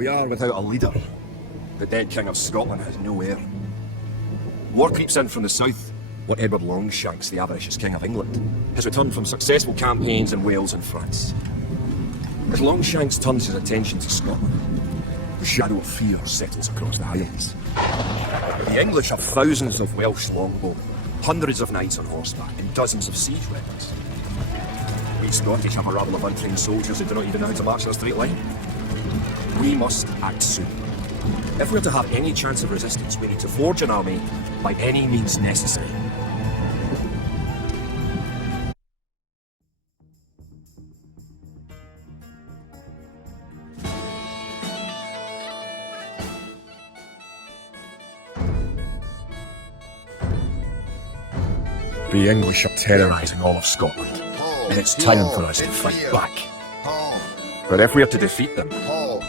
We are without a leader. The dead King of Scotland has no heir. War creeps in from the south. What Edward Longshanks, the avaricious King of England, has returned from successful campaigns in Wales and France. As Longshanks turns his attention to Scotland, the shadow of fear settles across the Highlands. The English have thousands of Welsh longbow, hundreds of knights on horseback, and dozens of siege weapons. We Scottish have a rabble of untrained soldiers who do not even know how to march in a straight line. We must act soon. If we're to have any chance of resistance, we need to forge an army by any means necessary. The English are terrorising all of Scotland, and it's time for us to fight back. But if we are to defeat them,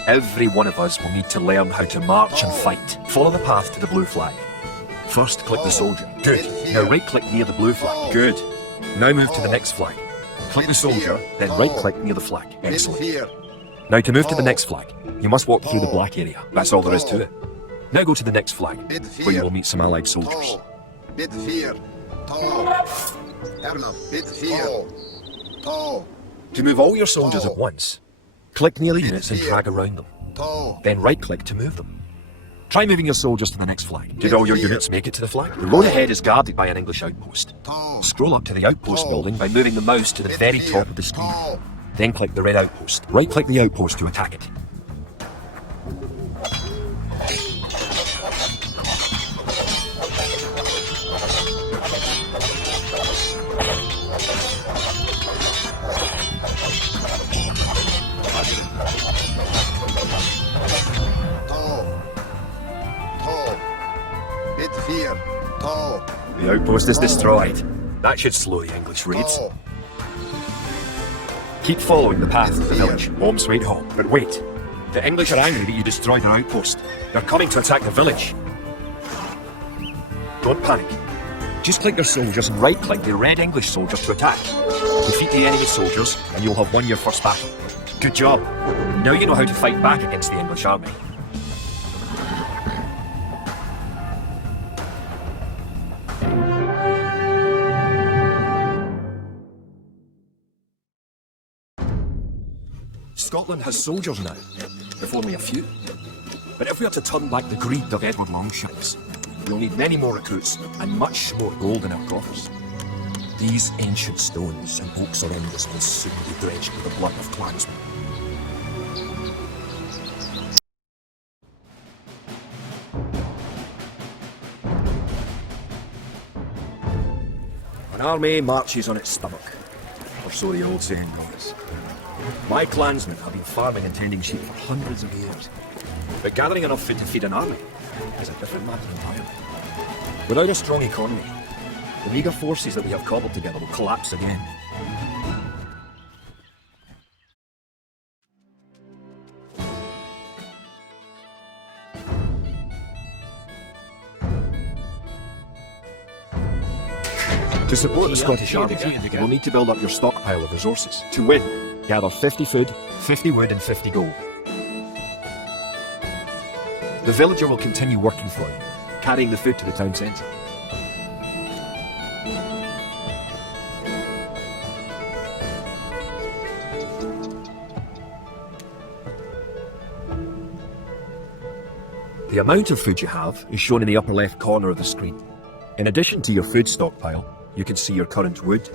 every one of us will need to learn how to march and fight. Follow the path to the blue flag. First, click the soldier. Good. Now right-click near the blue flag. Good. Now move to the next flag. Click the soldier, then right-click near the flag. Excellent. Now to move to the next flag, you must walk through the black area. That's all there is to it. Now go to the next flag, where you will meet some allied soldiers. To move all your soldiers at once, click near the units and drag around them. Then right-click to move them. Try moving your soldiers to the next flag. Did all your units make it to the flag? The road ahead is guarded by an English outpost. Scroll up to the outpost building by moving the mouse to the very top of the screen. Then click the red outpost. Right-click the outpost to attack it. The outpost is destroyed. That should slow the English raids. Keep following the path to the village, home sweet home. But wait, the English are angry that you destroyed their outpost. They're coming to attack the village. Don't panic. Just click your soldiers and right-click the red English soldiers to attack. Defeat the enemy soldiers and you'll have won your first battle. Good job. Now you know how to fight back against the English army. Scotland has soldiers now, if only a few. But if we are to turn back the greed of Edward Longshanks, we'll need many more recruits and much more gold in our coffers. These ancient stones and oaks around us will soon be drenched with the blood of clansmen. An army marches on its stomach, or so the old saying goes. My clansmen have been farming and tending sheep for hundreds of years, but gathering enough food to feed an army is a different matter entirely. Without a strong economy, the meagre forces that we have cobbled together will collapse again. To support the Scottish Army, you will need to build up your stockpile of resources. To win, gather 50 food, 50 wood and 50 gold. The villager will continue working for you, carrying the food to the town centre. The amount of food you have is shown in the upper left corner of the screen. In addition to your food stockpile, you can see your current wood,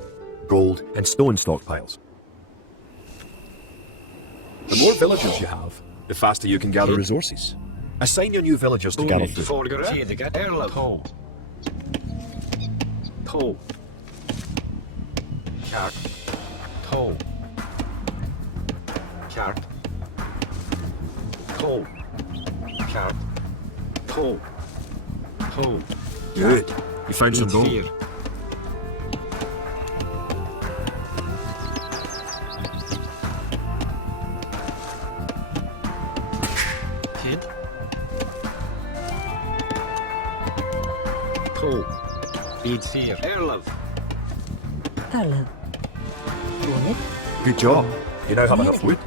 gold and stone stockpiles. The more villagers you have, the faster you can gather resources. Assign your new villagers to gather food. Good. You found some gold. Good job. You now have enough wood.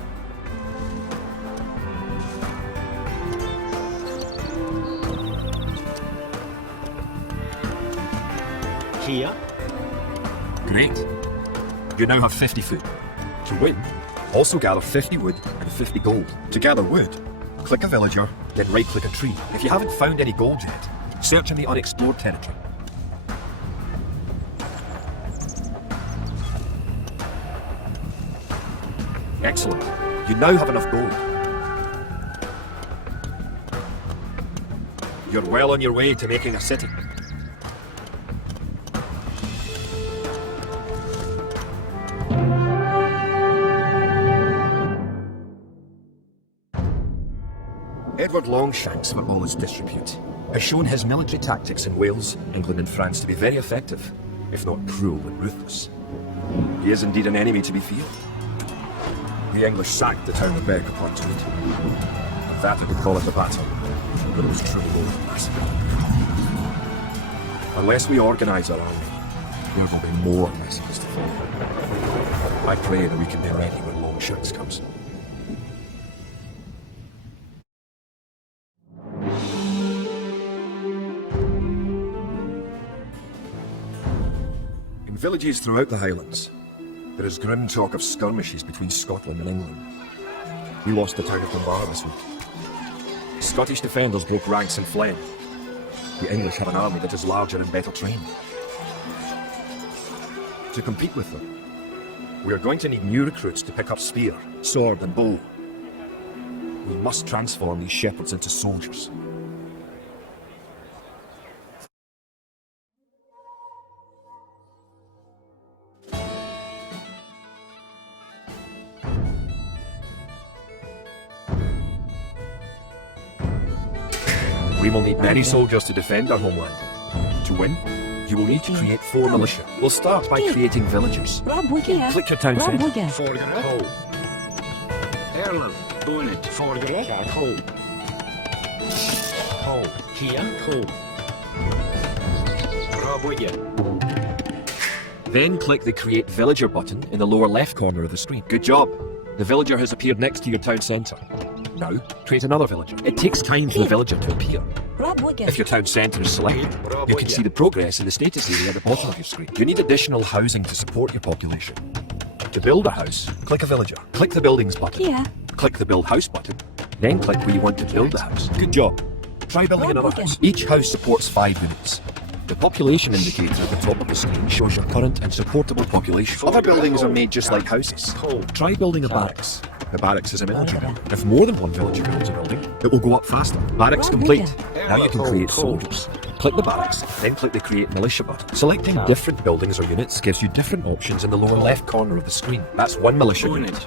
here. Great. You now have 50 food. To win, also gather 50 wood and 50 gold. To gather wood, click a villager, then right-click a tree. If you haven't found any gold yet, search in the unexplored territory. Excellent. You now have enough gold. You're well on your way to making a city. Edward Longshanks, for all his disrepute, has shown his military tactics in Wales, England and France to be very effective, if not cruel and ruthless. He is indeed an enemy to be feared. The English sacked the town of Berwick-upon-Tweed. With that, I could call it a battle, but it was truly more than a massacre. Unless we organise our army, there will be more massacres to follow. I pray that we can be ready when Longshanks comes. In villages throughout the Highlands, there is grim talk of skirmishes between Scotland and England. We lost the town of Dunbar this week. Scottish defenders broke ranks and fled. The English have an army that is larger and better trained. To compete with them, we are going to need new recruits to pick up spear, sword and bow. We must transform these shepherds into soldiers. We will need many soldiers to defend our homeland. To win, you will need to create 4 militia. We'll start by creating villagers. Click your town centre. Forgery hole. Erlen, bonnet, forgery hole. Hole, here, hole. Then click the Create Villager button in the lower left corner of the screen. Good job! The villager has appeared next to your town centre. Now, create another villager. It takes time for the villager to appear. If your town centre is selected, you can see the progress in the status area at the bottom of your screen. You need additional housing to support your population. To build a house, click a villager. Click the Buildings button. Here. Click the Build House button. Then click where you want to build the house. Good job. Try building another house. Each house supports 5 units. The population indicator at the top of the screen shows your current and supportable population. Other buildings are made just like houses. Try building a barracks. The barracks is a military building. If more than one villager builds a building, it will go up faster. Barracks complete. Now you can create soldiers. Click the barracks, then click the Create Militia button. Selecting different buildings or units gives you different options in the lower left corner of the screen. That's 1 militia unit.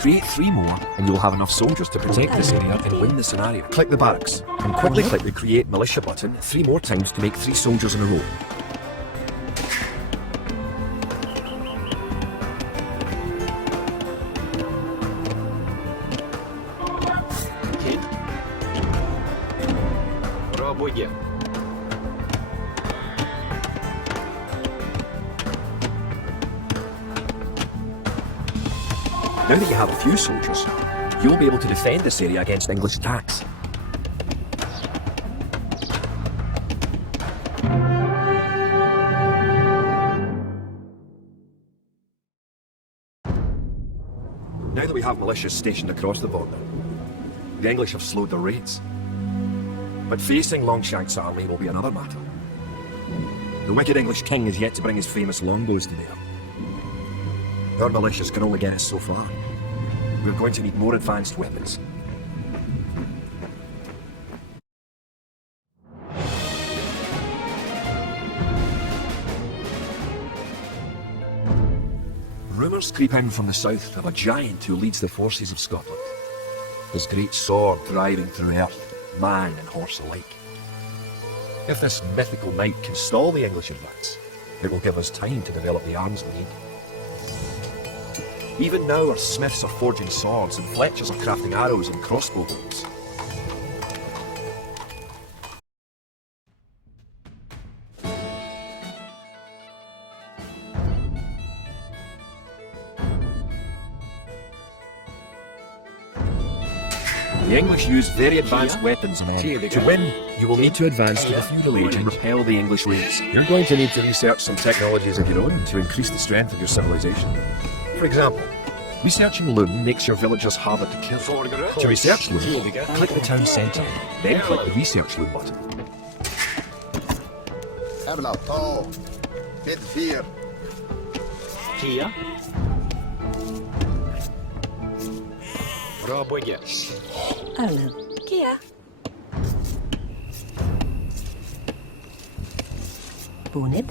Create 3 more, and you'll have enough soldiers to protect this area and win the scenario. Click the barracks, and quickly click the Create Militia button 3 more times to make 3 soldiers in a row. Now that you have a few soldiers, you'll be able to defend this area against English attacks. Now that we have militias stationed across the border, the English have slowed their raids. But facing Longshanks' army will be another matter. The wicked English king is yet to bring his famous longbows to bear. Our militias can only get us so far. We're going to need more advanced weapons. Rumours creep in from the south of a giant who leads the forces of Scotland. His great sword driving through earth, man and horse alike. If this mythical knight can stall the English advance, it will give us time to develop the arms we need. Even now our smiths are forging swords and fletchers are crafting arrows and crossbow bolts. The English use very advanced weapons and armor. To win, you will need to advance to the feudal age and repel the English raids. You're going to need to research some technologies of your own to increase the strength of your civilization. For example, researching loom makes your villagers harder to kill. To research loom, click the town centre, then click the research loom button. Kia. Bra bygge. Arlen. Kia. Bonib.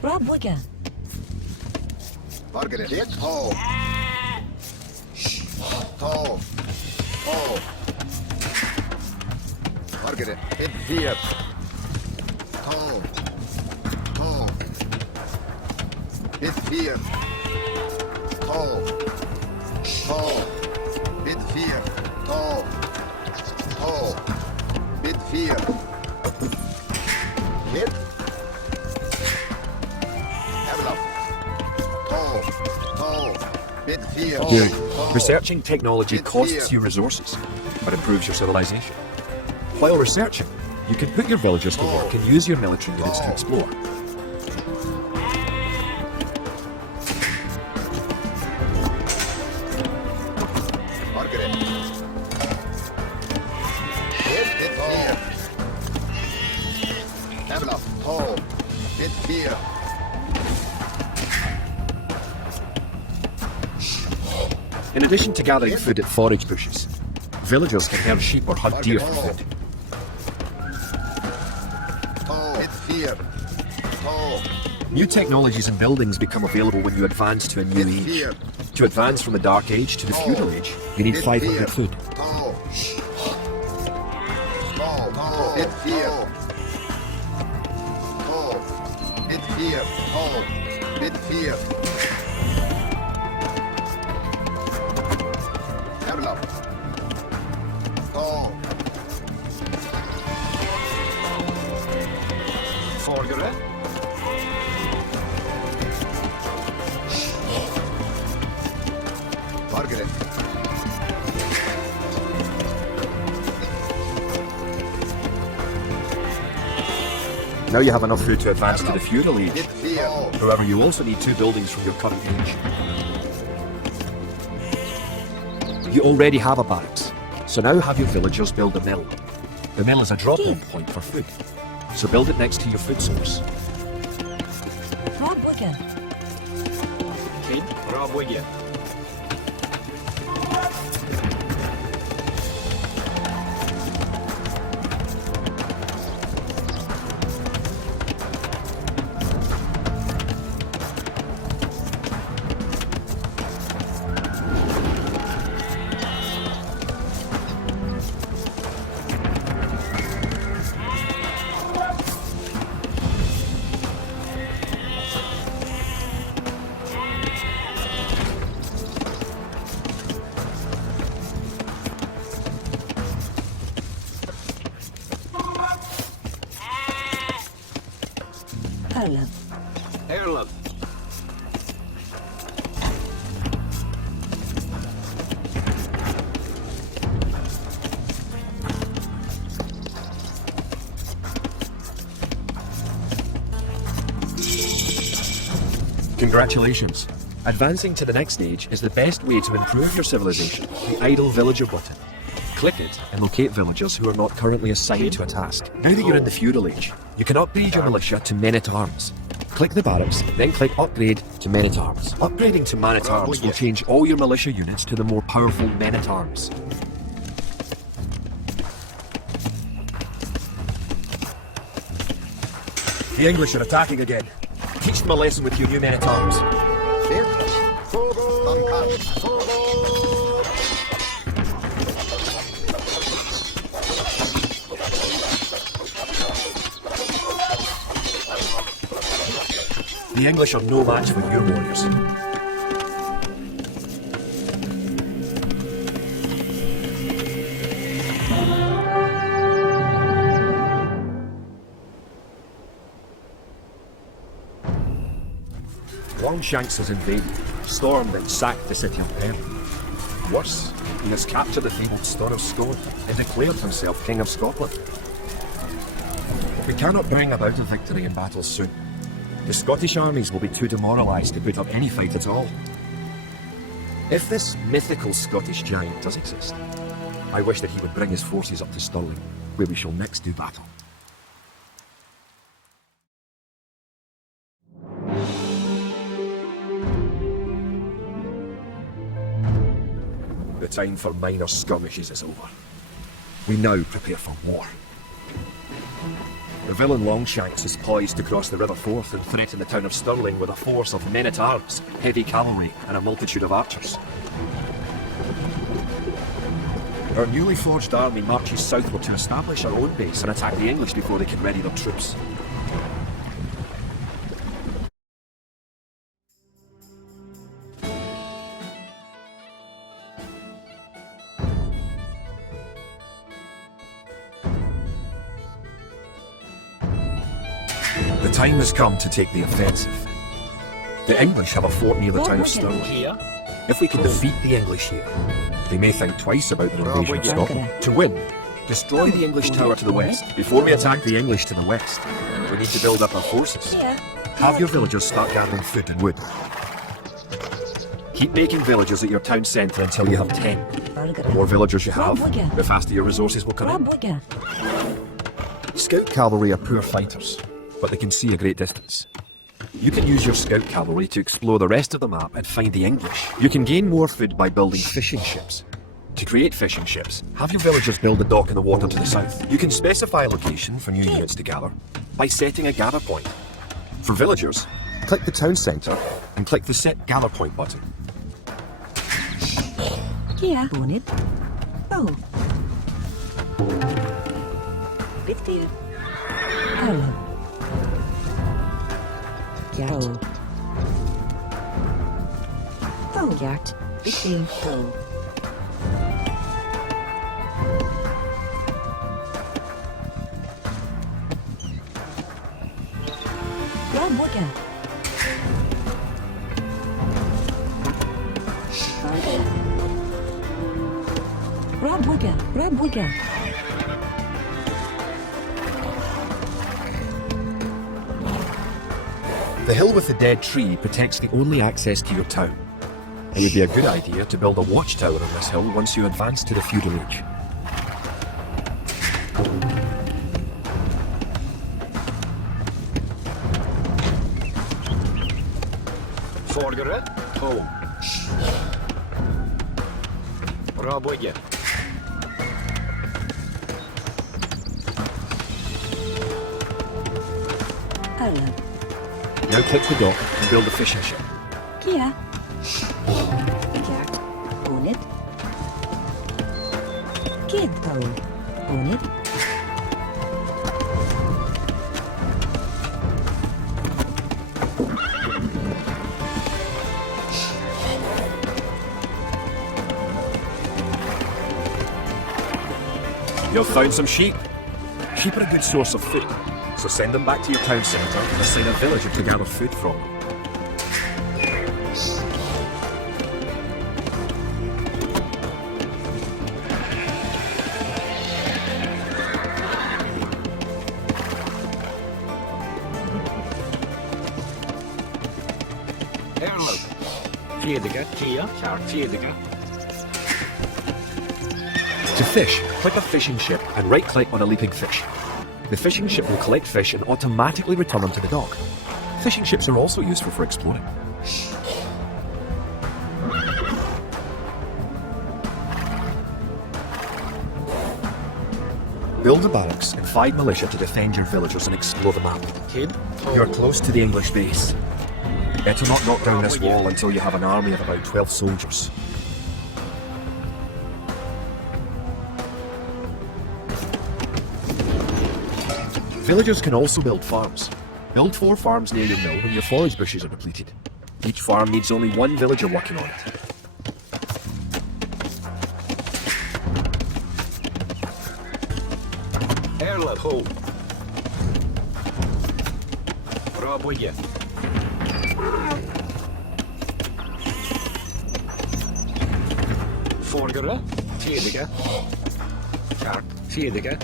Bra bygge. Margaret, hit home. Tall. Tall. Margaret, hit here. Tall. Tall. Hit here. Tall. Tall. Hit here. Tall. Tall. Hit here. Hit. Have enough. Tall. Tall. Hit here. Good. Tall. Researching technology costs you resources, but improves your civilization. While researching, you can put your villagers to work and use your military units to explore. Margaret. Hit here. Have enough. Tall. Hit here. In addition to gathering food at forage bushes, villagers can herd sheep or hunt deer for food. Tall. Hit here. Tall. New technologies and buildings become available when you advance to a new Hit age. here. To advance from the Dark Age to the Feudal Age, you need Hit 500 here. food. Tall. Tall. Tall. Hit here. Tall. Hit here. Tall. Hit here. Have enough. Tall. Forgere. Margaret. Now you have enough food to advance to the Feudal Age. Hit here. However, you also need 2 buildings from your current age. You already have a barracks, so now have your villagers build a mill. The mill is a drop-off point for food, so build it next to your food source. Bra bygge. Kid. Bra bygge. Arlen. Erlen. Congratulations! Advancing to the next stage is the best way to improve your civilization, the idle villager button. Click it and locate villagers who are not currently assigned to a task. Now that you're in the Feudal Age, you can upgrade your militia to men-at-arms. Click the barracks, then click Upgrade to Men-at-Arms. Upgrading to Man-at-Arms will change all your militia units to the more powerful Men-at-Arms. The English are attacking again. Teach them a lesson with your new Men-at-Arms. Hit. Uncut. The English are no match for your warriors. Longshanks has invaded, stormed and sacked the city of Perth. Worse, He has captured the fabled Store of Scone and declared himself King of Scotland. But we cannot bring about a victory in battle soon. The Scottish armies will be too demoralised to put up any fight at all. If this mythical Scottish giant does exist, I wish that he would bring his forces up to Stirling, where we shall next do battle. The time for minor skirmishes is over. We now prepare for war. The villain Longshanks is poised to cross the River Forth and threaten the town of Stirling with a force of men-at-arms, heavy cavalry, and a multitude of archers. Our newly forged army marches southward to establish our own base and attack the English before they can ready their troops. The time has come to take the offensive. The English have a fort near the town of Stirling. Here. If we can defeat the English here, they may think twice about their invasion of Scotland. To win, destroy the English tower to the west. Before we attack the English to the west, we need to build up our forces. Have your villagers start gathering food and wood. Keep making villagers at your town centre until you have 10. The more villagers you have, the faster your resources will come in. Scout cavalry are poor fighters, but they can see a great distance. You can use your scout cavalry to explore the rest of the map and find the English. You can gain more food by building fishing ships. To create fishing ships, have your villagers build a dock in the water to the south. You can specify a location for new units to gather by setting a gather point. For villagers, click the town centre and click the Set Gather Point button. Kia. Bonnet. Oh. Bitte. Hallo. Gert. Oh. Gert. Bitte. Oh. Rob Wicca. Rob Wicca. Rob Wicca. The hill with the dead tree protects the only access to your town. It would be a good idea to build a watchtower on this hill once you advance to the feudal age. Vordere. Home. Bra bygge. Hallo. Now click the dock and build a fishing ship. Kia. Gert. Bonnet. Kid. Oh. Bonnet. You've found some sheep. Sheep are a good source of food, so send them back to your town centre and assign a villager to gather food from them. Erlo. Fjädiga. Kia. Kjart. Fjädiga. To fish, click a fishing ship and right-click on a leaping fish. The fishing ship will collect fish and automatically return them to the dock. Fishing ships are also useful for exploring. Build a barracks and 5 militia to defend your villagers and explore the map. Kid. You are close to the English base. Better not knock down this wall until you have an army of about 12 soldiers. Villagers can also build farms. Build 4 farms near your mill when your forage bushes are depleted. Each farm needs only 1 villager working on it. Erlo. Home. Bra bygge. Vordere. Tweede. Kaart. Vierde.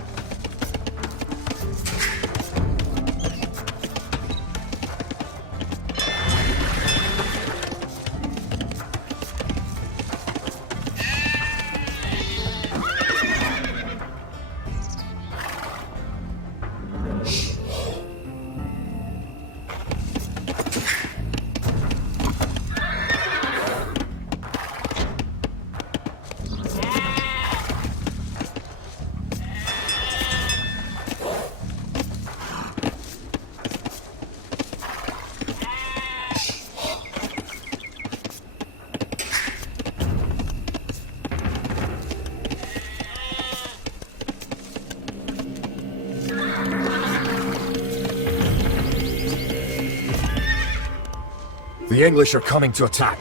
The English are coming to attack.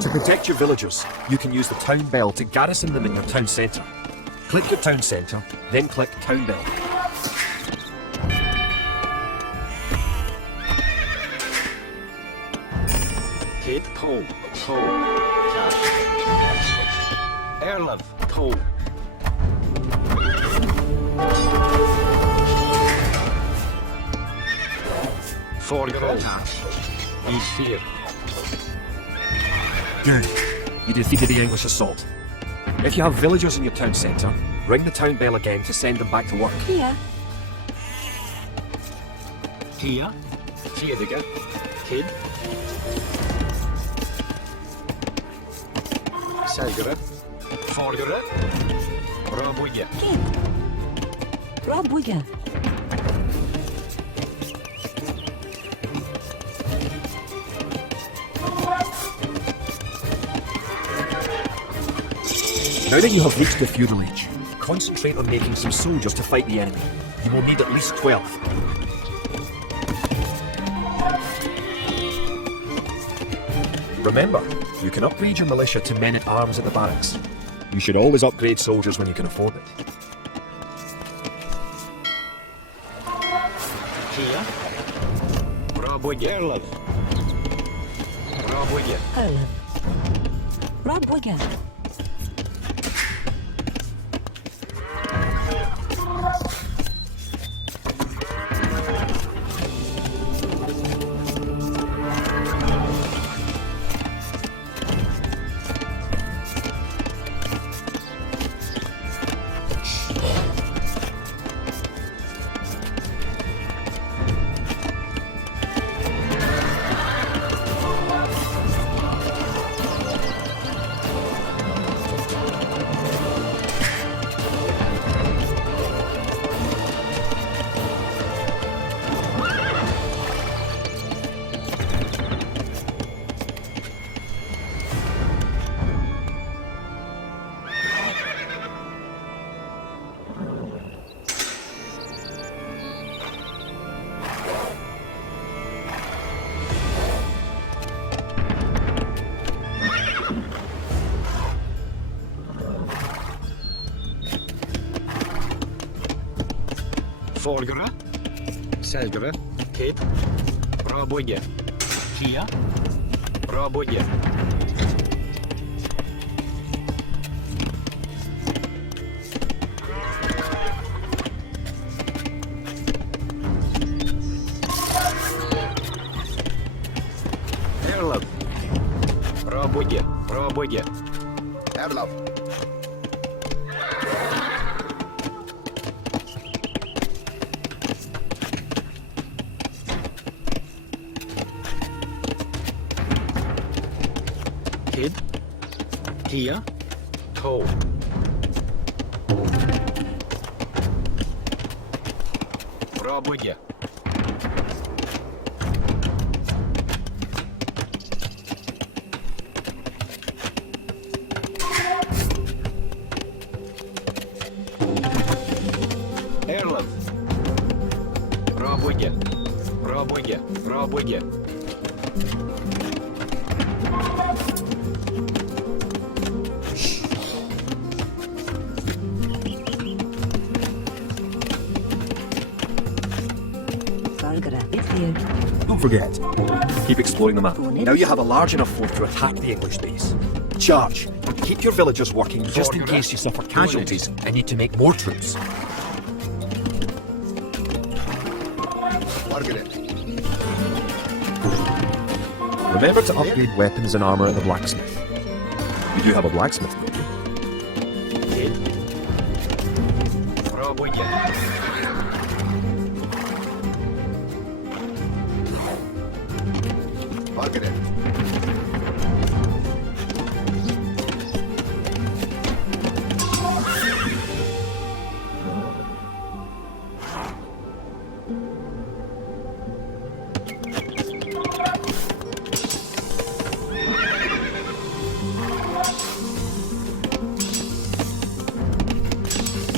To protect your villagers, you can use the town bell to garrison them in your town centre. Click your town centre, then click town bell. Kate Poe. Erlef Poe. Vordere. East 4. Good. You defeated the English assault. If you have villagers in your town centre, ring the town bell again to send them back to work. Here. Here. Vierde. Kid. Zesde. Vordere. Raboeie. Kid. Rob Wigger. Now that you have reached the feudal age, concentrate on making some soldiers to fight the enemy. You will need at least 12. Remember, you can upgrade your militia to men-at-arms at the barracks. You should always upgrade soldiers when you can afford it. Here. Raboeie. Erlef. Raboeie. Erlen. Rob Wigger. Vordere. Zesde. Kid. Raboeie. Here. Raboeie. Erlef. Raboeie. Erlef. Kid. Here. Toe. Raboeie. Erlef. Raboeie. Fargara. It's here. Don't forget, Keep exploring the map. Now you have a large enough fort to attack the English base. Charge! Keep your villagers working just in case you suffer casualties and need to make more troops. Target it. Remember to upgrade weapons and armor at the blacksmith. You do have a blacksmith, don't you? Kid. Пробуйте. Target it.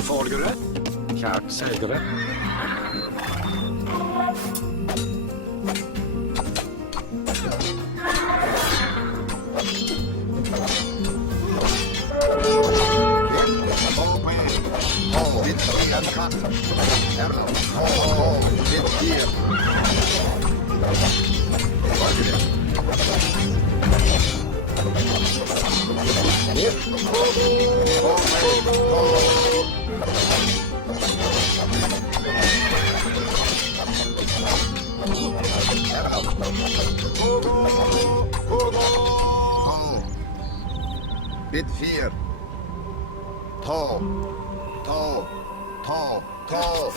Forgere. Kjært selgere. Oh, dit hier kan. Oh, dit hier. Target it. Oh, dit hier. Tall, tall, tall, tall.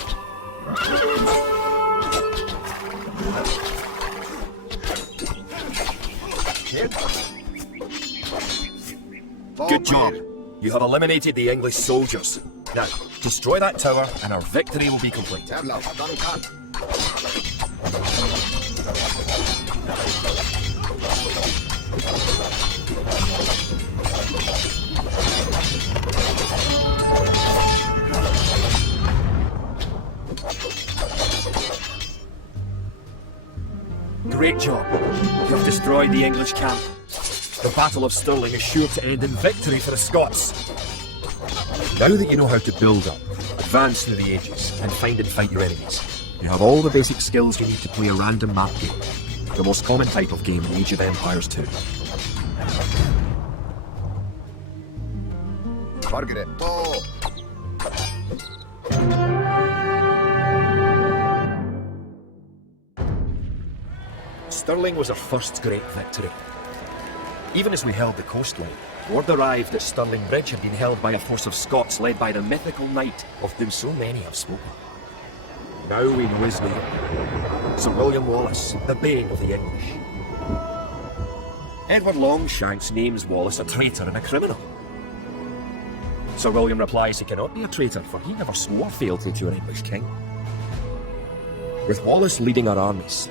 Good job. You have eliminated the English soldiers. Now, destroy that tower and our victory will be complete. Herlauf, dann kann. Great job. You have destroyed the English camp. The Battle of Stirling is sure to end in victory for the Scots. Now that you know how to build up, advance through the ages, and find and fight your enemies, you have all the basic skills you need to play a random map game. The most common type of game in Age of Empires 2. Target it. Oh. Stirling was our first great victory. Even as we held the coastline, word arrived that Stirling Bridge had been held by a force of Scots led by the mythical knight of whom so many have spoken. Now we know his name. Sir William Wallace, the bane of the English. Edward Longshanks names Wallace a traitor and a criminal. Sir William replies he cannot be a traitor, for he never swore fealty to an English king. With Wallace leading our armies,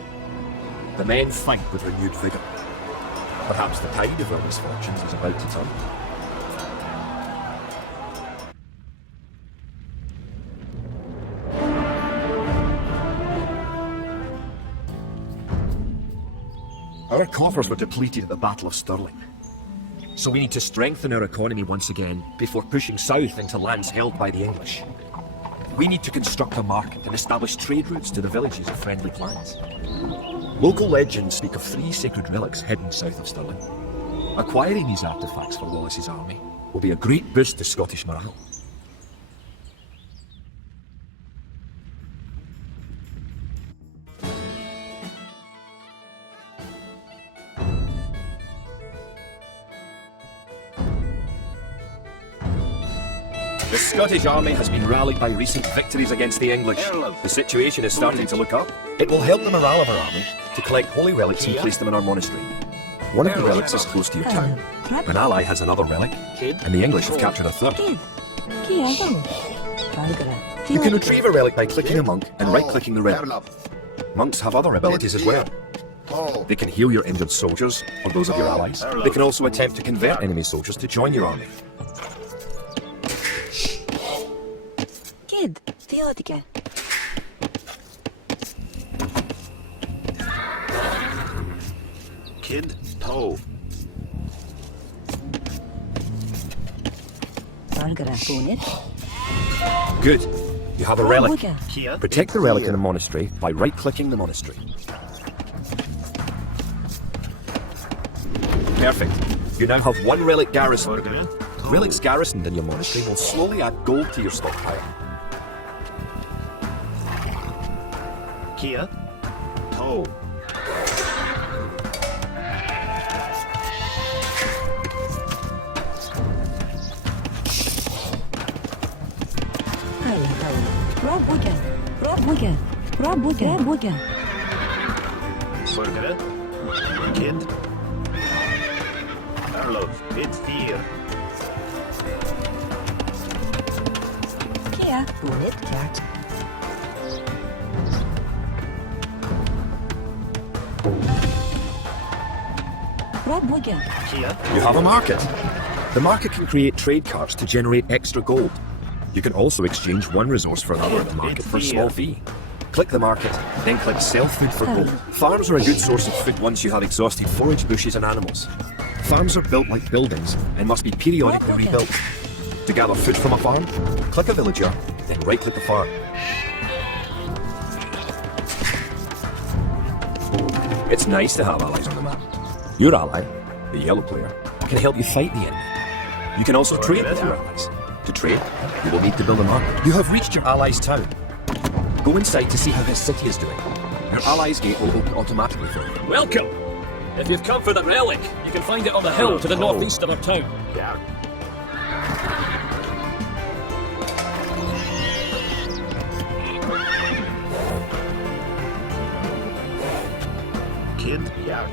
the men fight with renewed vigour. Perhaps the tide of our misfortunes is about to turn. Our coffers were depleted at the Battle of Stirling. So we need to strengthen our economy once again before pushing south into lands held by the English. We need to construct a market and establish trade routes to the villages of friendly clans. Local legends speak of 3 sacred relics hidden south of Stirling. Acquiring these artifacts for Wallace's army will be a great boost to Scottish morale. The Scottish army has been rallied by recent victories against the English. The situation is starting to look up. It will help the morale of our army to collect holy relics and place them in our monastery. One of the relics is close to your town. An ally has another relic, and the English have captured a third. You can retrieve a relic by clicking a monk and right-clicking the relic. Monks have other abilities as well. They can heal your injured soldiers, or those of your allies. They can also attempt to convert enemy soldiers to join your army. Kid, theotica. Kid. Toe. Good. You have a relic. Here. Protect the relic in the monastery by right-clicking the monastery. Perfect. You now have one relic garrison. Forget. Relics garrisoned in your monastery will slowly add gold to your stockpile. Kia. Toe. Rob Wigan. Rob Wigan. Rob Wigan. Rob Wigan. Forget. Kid. Arlov. Bit fear. Kia. Bullet cat. Rob Wigan. Kia. You have a market. The market can create trade carts to generate extra gold. You can also exchange one resource for another at the market for a small fee. Click the market, then click sell food for gold. Farms are a good source of food once you have exhausted forage, bushes and animals. Farms are built like buildings and must be periodically rebuilt. To gather food from a farm, click a villager, then right-click the farm. It's nice to have allies on the map. Your ally, the yellow player, can help you fight the enemy. You can also trade with your allies. To trade, you will need to build a market. You have reached your allies' town. Go inside to see how this city is doing. Your allies' gate will open automatically for you. Welcome! If you've come for the relic, you can find it on the hill to the northeast of our town. Yeah. Kid. Yeah.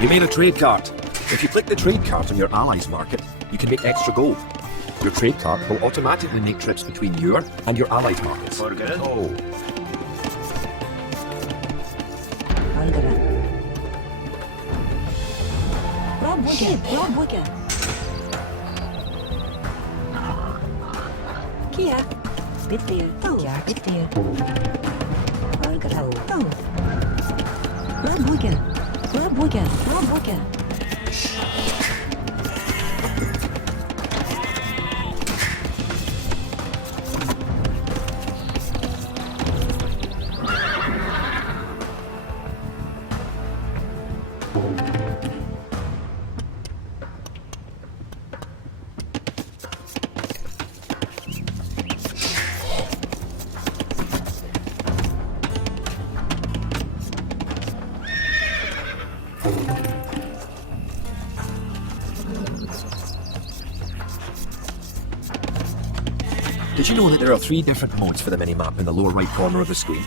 You made a trade cart. If you click the trade cart on your allies' market, you can make extra gold. Your trade cart will automatically make trips between your and your allies' markets. Forget. Oh. Rob Wigan. Rob Wigan. Kia. Bit fear. Oh. Yeah, bit fear. Oh. Rob Wigan. Rob Wigan. Rob Wigan. Did you know that there are 3 different modes for the minimap in the lower right corner of the screen?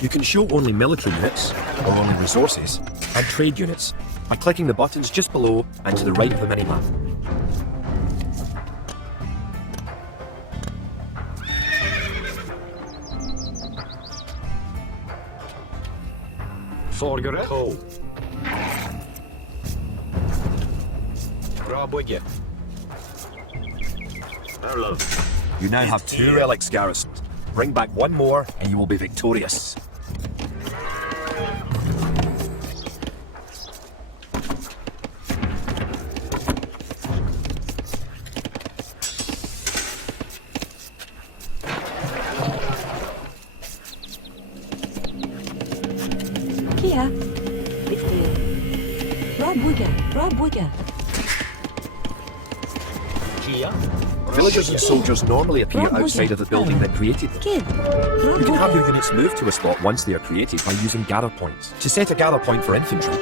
You can show only military units, or only resources, and trade units by clicking the buttons just below and to the right of the minimap. Forget. Toe. Rob Wigan. Arlov. You now have 2 relics garrisoned. Bring back one more and you will be victorious. Kia. Bit fear. Rob Wigan. Rob Wigan. Kia. Villagers and soldiers normally appear outside of the building that created them. Kid. Rob You can have your Wigan. units move to a spot once they are created by using gather points. To set a gather point for infantry,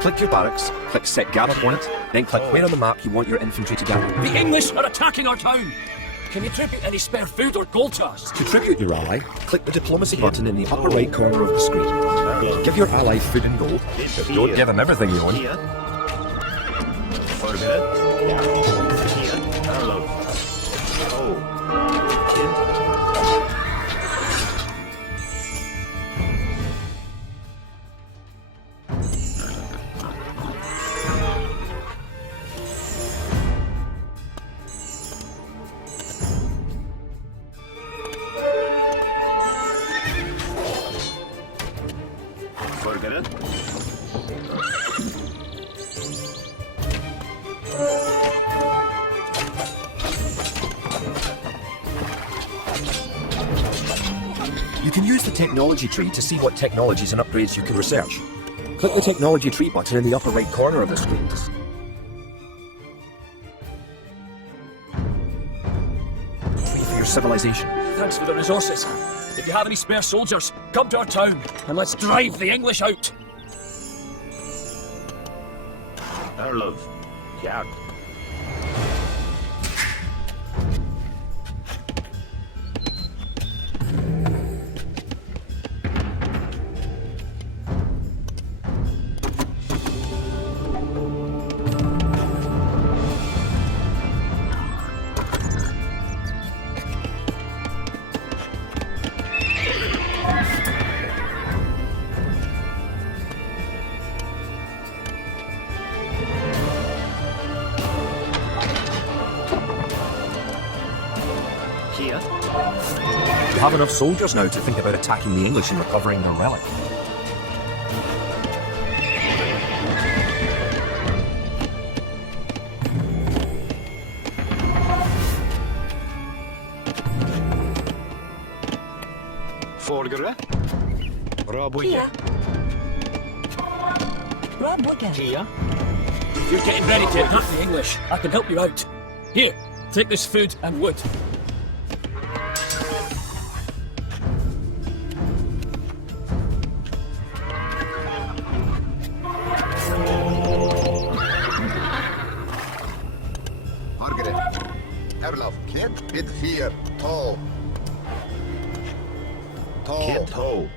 click your barracks, click set gather point, then click where on the map you want your infantry to gather. The English are attacking our town! Can you tribute any spare food or gold to us? To tribute your ally, click the diplomacy button in the upper right corner of the screen. Give your ally food and gold, but don't give them everything you own. Kia. Forget. Kia. Arlov. Oh. Forget it. can use the technology tree to see what technologies and upgrades you can research. Click the technology tree button in the upper right corner of the screen. Tree for your civilization. Thanks for the resources. If you have any spare soldiers, come to our town and let's drive the English out. Untitled Chapter. Here. You have enough soldiers now to think about attacking the English and recovering their relic. Forgere. Robwicke. Here. Rob Wigan. Here. If you're getting ready to attack the English, I can help you out. Here, take this food and wood. Margaret. Erlof. Kid. Bid 4. Tall. Tall. Kid Toe.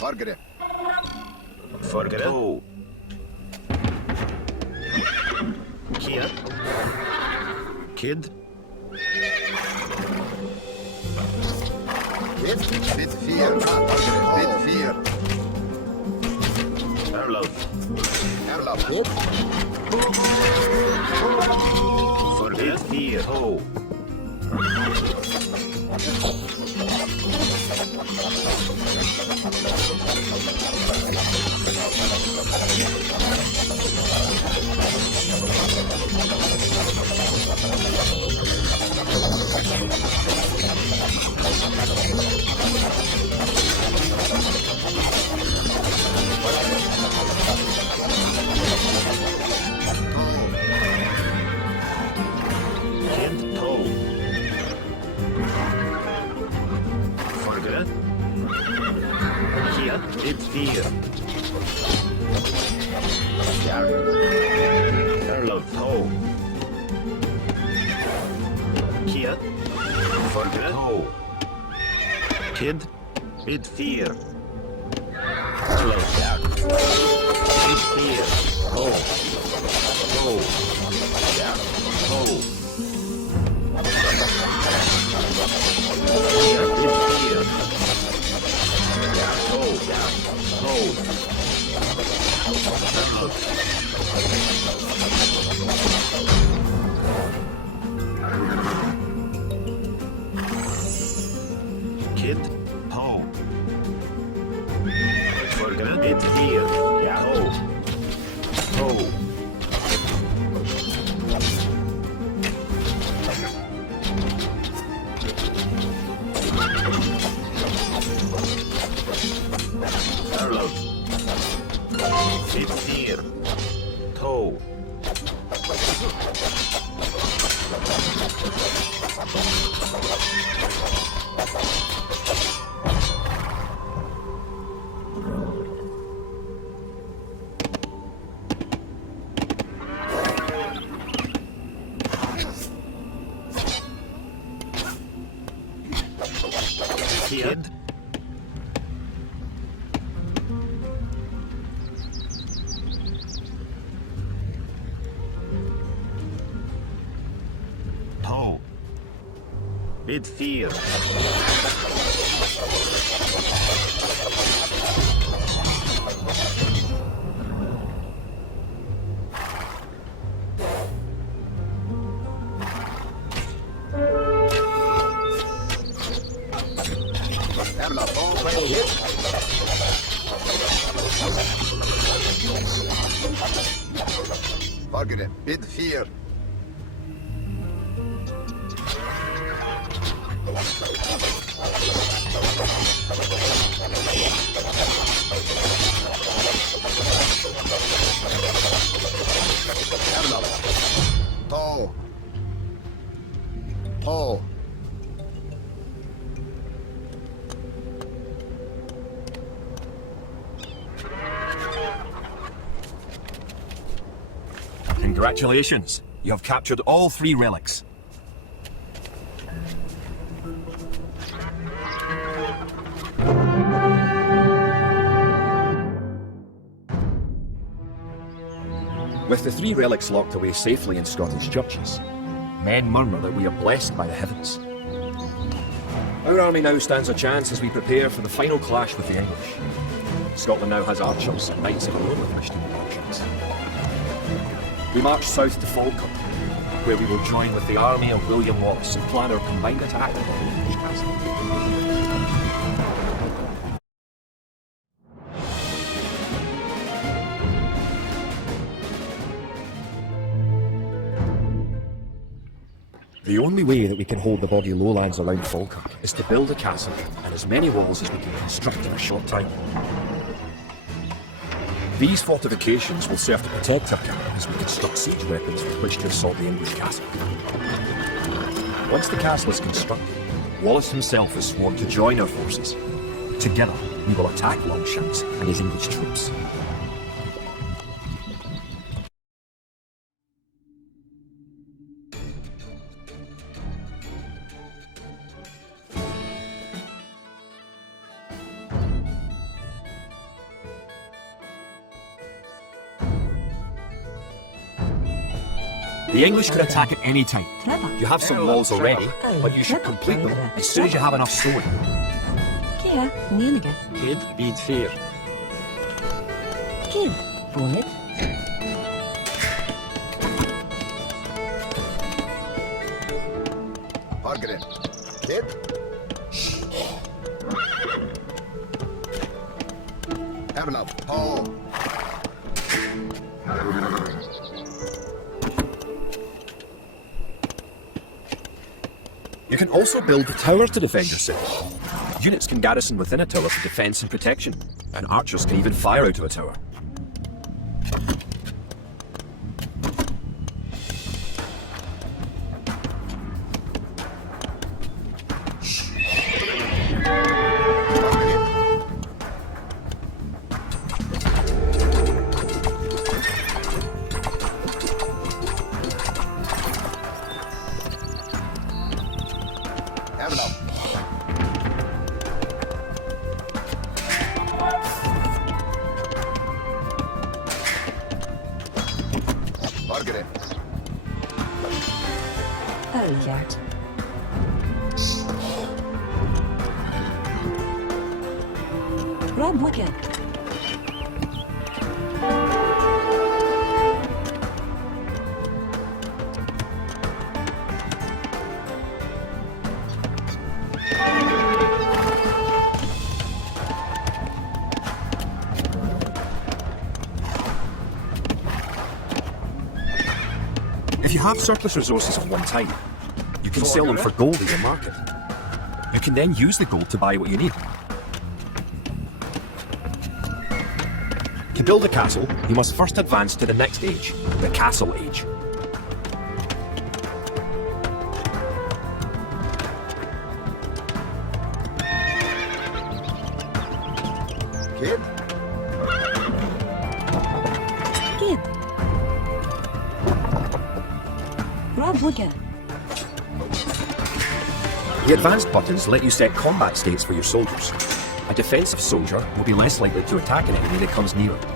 Margaret. Forgere. Toe. Here. Kid. Kid. Bid 4. Margaret. Bid 4. Erlof. Erlof. Kid. Forgere. 4. Toe. Kid Toe. Forgere. Here. Bid 4. Erlof Toe. Here. Forgere. Toe. Kid. Bid 4. Erlof Bid 4. Toe. Toe. Toe. Here. Bid 4. Toe. Toe. Kid Toe. Forgere. Bid 4. Toe. Toe. Erlof. Bid 4. Toe. Kid. Toe. Bid 4. Hamla, all ready hit. Bargain, bid 4. Hamla. Tall. Tall. Congratulations. You have captured all 3 relics. With the 3 relics locked away safely in Scottish churches, men murmur that we are blessed by the heavens. Our army now stands a chance as we prepare for the final clash with the English. Scotland now has archers and knights of our own with which to meet options. We march south to Falkirk, where we will join with the army of William Wallace and plan our combined attack on the English castle. The only way that we can hold the boggy lowlands around Falkirk is to build a castle and as many walls as we can construct in a short time. These fortifications will serve to protect our camp as we construct siege weapons with which to assault the English castle. Once the castle is constructed, Wallace himself is sworn to join our forces. Together, we will attack Longshanks and his English troops. The English could attack at any time. You have some walls already, but you should complete them as soon as you have enough stone. Kia, Neniga. Kid, bid 4. Kid, Bonnet. Bargain. Hit. Hamla, tall. You can also build towers to defend your city. Units can garrison within a tower for defense and protection, and archers can even fire out of a tower. Margaret. Earlyard. Rob Wicked. If you have surplus resources of one type, you can sell them for gold in the market. You can then use the gold to buy what you need. To build a castle, you must first advance to the next age, the Castle Age. Kid? Kid. Rob Wicked. The advanced buttons let you set combat states for your soldiers. A defensive soldier will be less likely to attack an enemy that comes near it.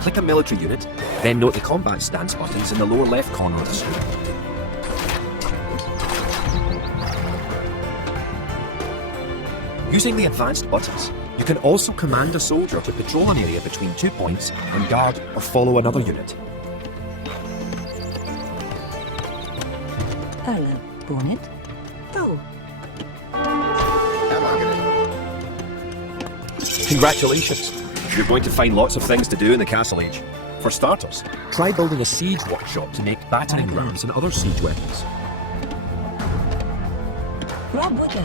Click a military unit, then note the combat stance buttons in the lower left corner of the screen. Using the advanced buttons, you can also command a soldier to patrol an area between 2 points and guard or follow another unit. Hello, bonnet. Oh, Congratulations! You're going to find lots of things to do in the Castle Age. For starters, try building a siege workshop to make battering rams and other siege weapons. Rob Wicker.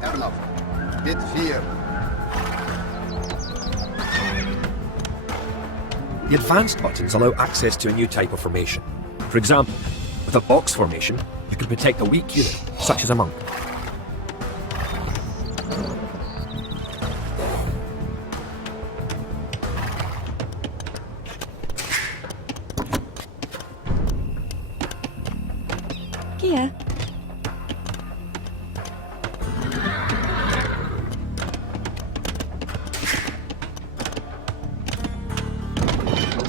Enough. Bit here. The advanced buttons allow access to a new type of formation. For example, with a box formation, you can protect a weak unit, such as a monk. Kia.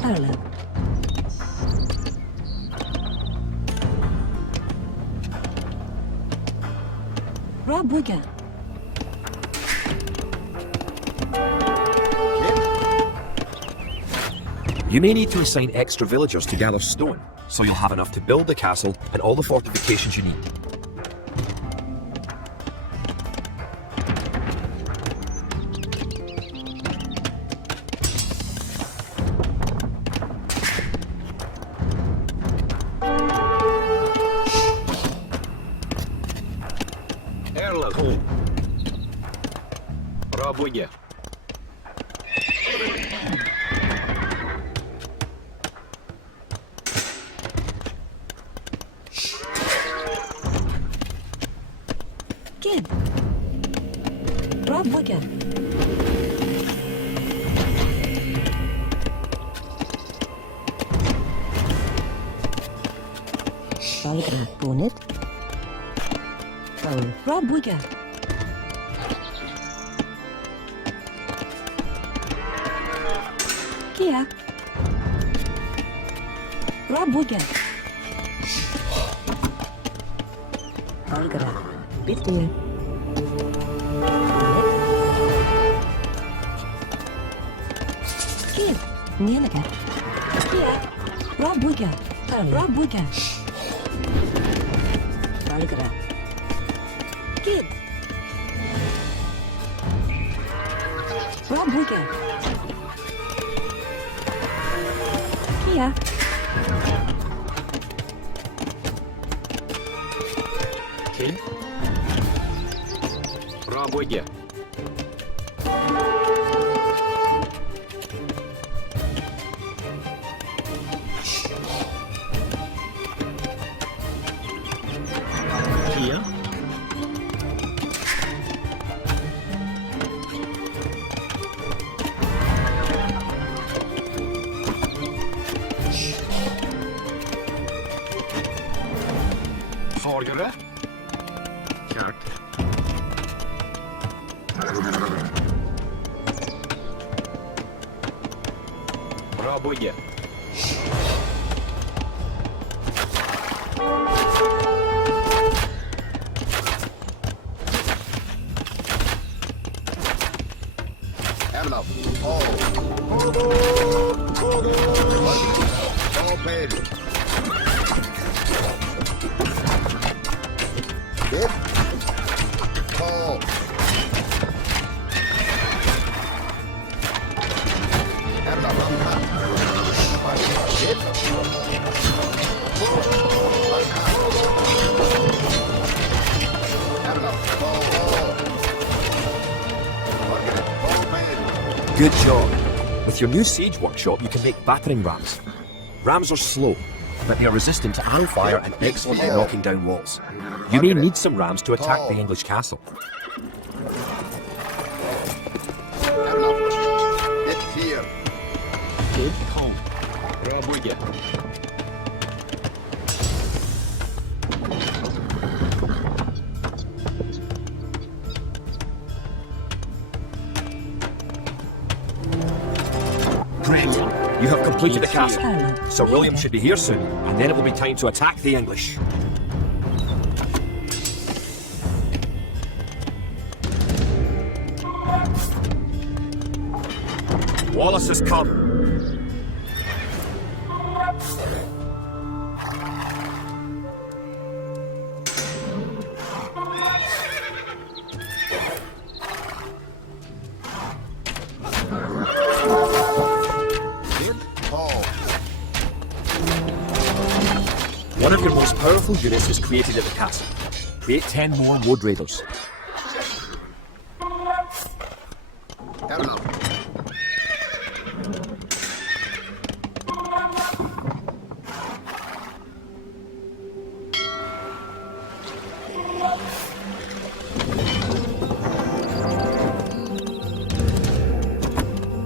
Hello. Rob Wicker. You may need to assign extra villagers to gather stone, so you'll have enough to build the castle and all the fortifications you need. Erla home. Rob with you. Kid. Rob Wicker. Balgra bonnet. Oh, Rob Wicker. Kia. Rob Wicker. Balgra. Bitte. Kid. Nielke. Kia. Rob Wicker. Rob Wicker. Balgra. Kid. Rob Wicker. Kia. Kid. Rob with you. Kia. Fargare. Kjart. Rob with you. Enough. All paid. Good. Call. Good job. With your new siege workshop, you can make battering rams. Rams are slow, but they are resistant to arrow fire and excellent at knocking down walls. You may need some rams to attack the English castle. It's here. Kid home. Rob with you. Great. You have completed the castle. Hello. Sir William should be here soon, and then it will be time to attack the English. Wallace has come. One of your most powerful units is created at the castle. Create 10 more wood raiders.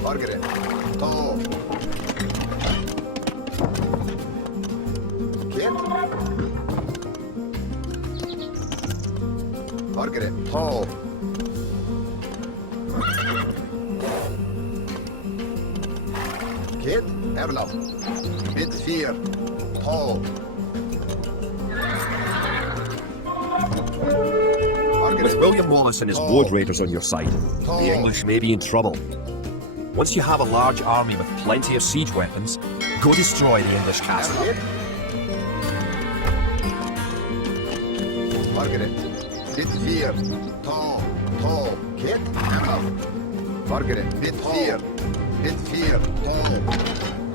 Margaret. Tall. Kit. Margaret. Tall. Kit. Erlaf. Bit 4. Tall. With William Wallace and his wood raiders on your side, the English may be in trouble. Once you have a large army with plenty of siege weapons, go destroy the English castle. Margaret. Bit 4. Tall. Tall. Kit. Erlaf. Margaret. Bit 4. Bit 4. Tall.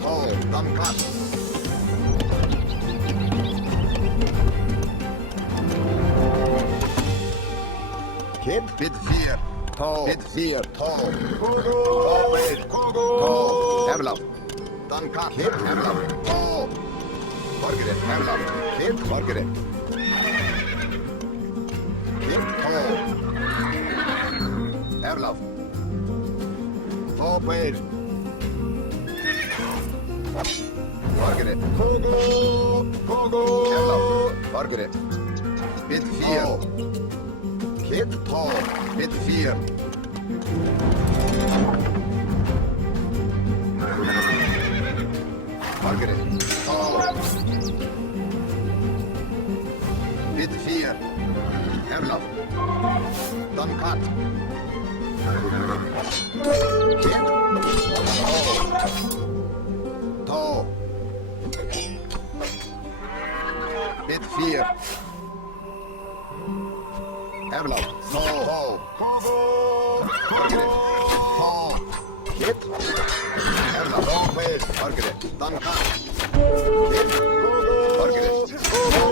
Tall. Damkat. Kit. Bit 4. Tall. Bit 4. Tall. Tall. Wait. Tall. Erlaf. Damkat. Kit. Erlaf. Tall. Margaret. Erlaf. Kit. Margaret. Kit. Tall. Erlaf. Tall. Wait. Margaret. Erlaf. Margaret. Bit 4. Kit. Tall. Bit 4. Margaret. Tall. Bit 4. Erlaf. Damkat. Kit. Tall. Tall. Bit 4. Erlaf. Tall. Margaret. Tall. Kit. Erlaf. Tall. Margaret. Damkat. Kit. Margaret. Tall.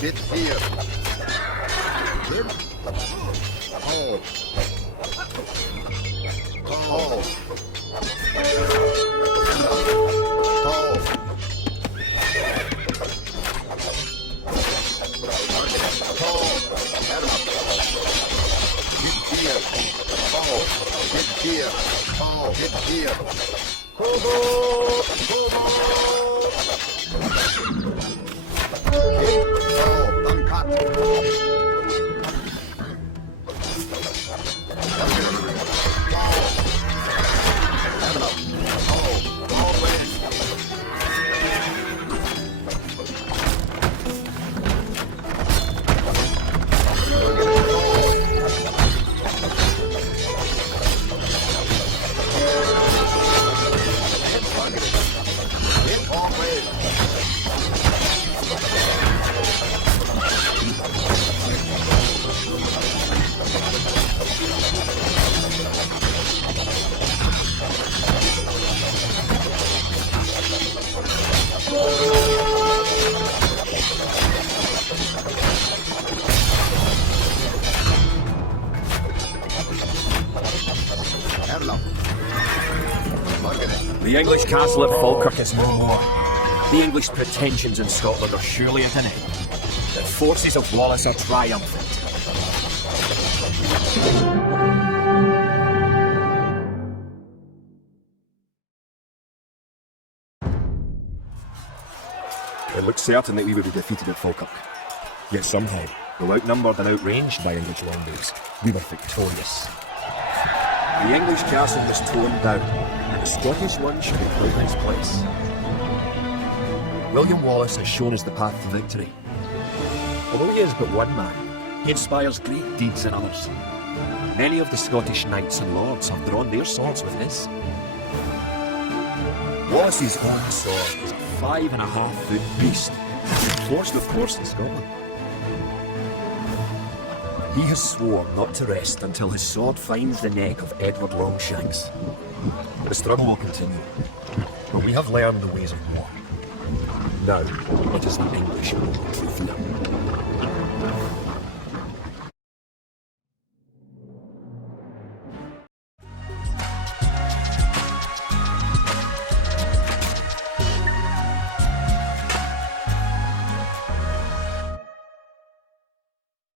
Bit 4. Kit. Tall. Tall. Tall. The English castle at Falkirk is no more. The English pretensions in Scotland are surely at an end. The forces of Wallace are triumphant. It looked certain that we would be defeated at Falkirk. Yet somehow, though outnumbered and outranged by English longbows, we were victorious. The English castle was torn down, and the Scottish one should be built in its place. William Wallace has shown us the path to victory. Although he is but one man, he inspires great deeds in others. Many of the Scottish knights and lords have drawn their swords with his. Wallace's own sword is a 5.5-foot beast, forged of course in Scotland. He has sworn not to rest until his sword finds the neck of Edward Longshanks. The struggle will continue, but we have learned the ways of war. Now, it is the English who will true freedom.